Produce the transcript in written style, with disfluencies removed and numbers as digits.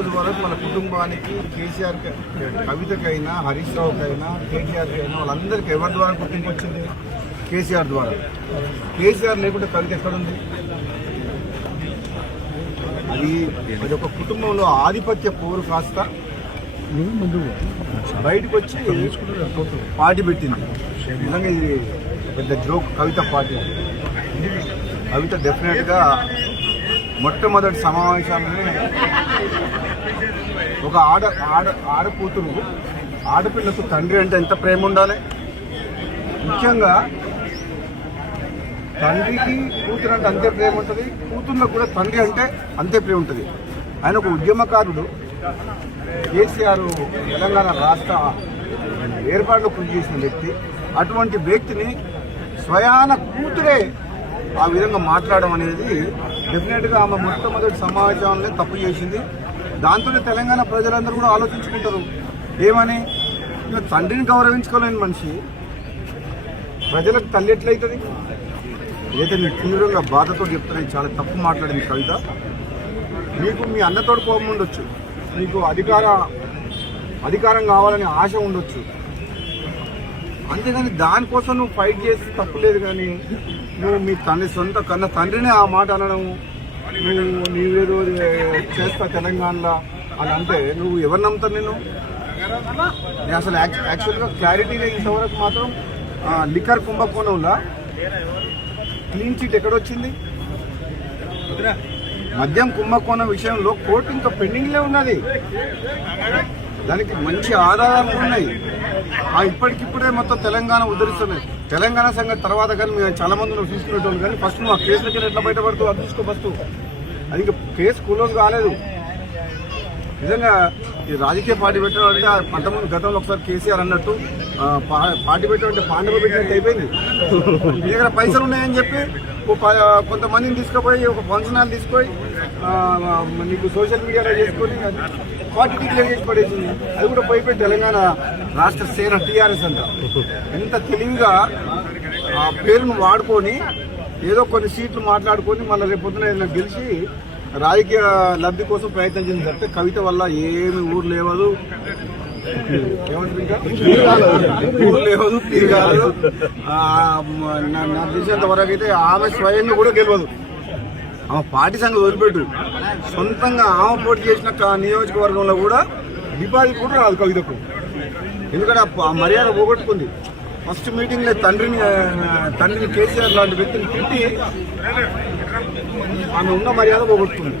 రోజు వరకు మన కుటుంబానికి కేసీఆర్ కవితకైనా హరీష్ రావుకైనా కేటీఆర్కైనా వాళ్ళందరికీ ఎవరి ద్వారా గుర్తింపు వచ్చింది? కేసీఆర్ ద్వారా. కేసీఆర్ లేకుంటే కవిత ఎక్కడుంది? అది ఒక కుటుంబంలో ఆధిపత్య పోరు కాస్త బయటకు వచ్చి పార్టీ పెట్టింది. నిజంగా ఇది పెద్ద జోక్. కవిత పార్టీ, కవిత డెఫినెట్గా మొట్టమొదటి సమావేశాలని ఒక ఆడకూతురు, ఆడపిల్లకు తండ్రి అంటే ఎంత ప్రేమ ఉండాలి. ముఖ్యంగా తండ్రికి కూతురు అంటే అంతే ప్రేమ ఉంటుంది, కూతుర్లకు కూడా తండ్రి అంటే అంతే ప్రేమ ఉంటుంది. ఆయన ఒక ఉద్యమకారుడు. కేసీఆర్ తెలంగాణ రాష్ట్ర ఏర్పాటులో కృషి చేసిన వ్యక్తి. అటువంటి వ్యక్తిని స్వయాన కూతురే ఆ విధంగా మాట్లాడడం అనేది డెఫినెట్గా ఆమె మొట్టమొదటి సమావేశాలనే తప్పు చేసింది. దాంతోనే తెలంగాణ ప్రజలందరూ కూడా ఆలోచించుకుంటారు ఏమని. తండ్రిని గౌరవించుకోలేని మనిషి ప్రజలకు తల్లి ఎట్లయితుంది? ఏదైతే నేను తీవ్రంగా బాధతో చెప్తున్నా, చాలా తప్పు మాట్లాడింది కవిత. మీకు మీ అన్నతోడు కోపం ఉండొచ్చు, మీకు అధికారం కావాలని ఆశ ఉండొచ్చు, అంతేగాని దానికోసం నువ్వు ఫైట్ చేసి తప్పులేదు. కానీ నువ్వు మీ సొంత కన్న తండ్రినే ఆ మాట అనడం, నీవేదో చేస్తా తెలంగాణలో అని అంటే నువ్వు ఎవరు నమ్ముతావు? నేను అసలు యాక్చువల్గా క్లారిటీగా ఇంతవరకు మాత్రం లిక్కర్ కుంభకోణంలో క్లీన్ చిట్ ఎక్కడొచ్చింది? మద్యం కుంభకోణం విషయంలో కోర్టు ఇంకా పెండింగ్లే ఉన్నది. దానికి మంచి ఆధారాలు ఉన్నాయి. ఇప్పటికిప్పుడే మొత్తం తెలంగాణ ఉద్ధరిస్తున్నాయి. తెలంగాణ సంగతి తర్వాత కానీ మేము చాలా మంది నువ్వు తీసుకునేటోళ్ళు, కానీ ఫస్ట్ నువ్వు ఆ కేసులకి ఎట్లా బయటపడుతూ అదృష్టం ఫస్ట్. అది ఇంకా కేసు క్లోజ్ కాలేదు. నిజంగా ఈ రాజకీయ పార్టీ పెట్టడం అంటే అంతకుముందు గతంలో ఒకసారి కేసీఆర్ అన్నట్టు పార్టీ పెట్టడం అంటే పాండవ పెట్టినట్టు అయిపోయింది. మీ దగ్గర పైసలు ఉన్నాయని చెప్పి కొంతమందిని తీసుకుపోయి ఒక ఫంక్షన్ హాల్ తీసుకొని నీకు సోషల్ మీడియాలో చేసుకొని పార్టీ డిక్లేర్ చేసి పడేసింది. అది కూడా పోయిపోయి తెలంగాణ రాష్ట్ర సేన టీఆర్ఎస్ అంట. ఎంత తెలివిగా ఆ పేరును వాడుకొని ఏదో కొన్ని సీట్లు మాట్లాడుకొని మళ్ళీ రేపొద్దున ఏదైనా గెలిచి రాజకీయ లబ్ధి కోసం ప్రయత్నం చేసింది తప్పితే కవిత వల్ల ఏమి ఊరు లేవదు, ఊరు లేవదు, తిరగాదు. నాకు తెలిసినంత వరకు అయితే ఆమె స్వయంగా కూడా గెలవదు. ఆమె పార్టీ సంగతి వదిలిపెట్టు, సొంతంగా ఆమె పోటీ చేసిన నియోజకవర్గంలో కూడా డిపాజిట్ కూడా రాదు కవితకు. ఎందుకంటే ఆ మర్యాద పోగొట్టుకుంది. ఫస్ట్ మీటింగ్లో తండ్రిని కేసీఆర్ లాంటి వ్యక్తిని తిట్టి ఆమె ఉన్న మర్యాద పోగొట్టుకుంది.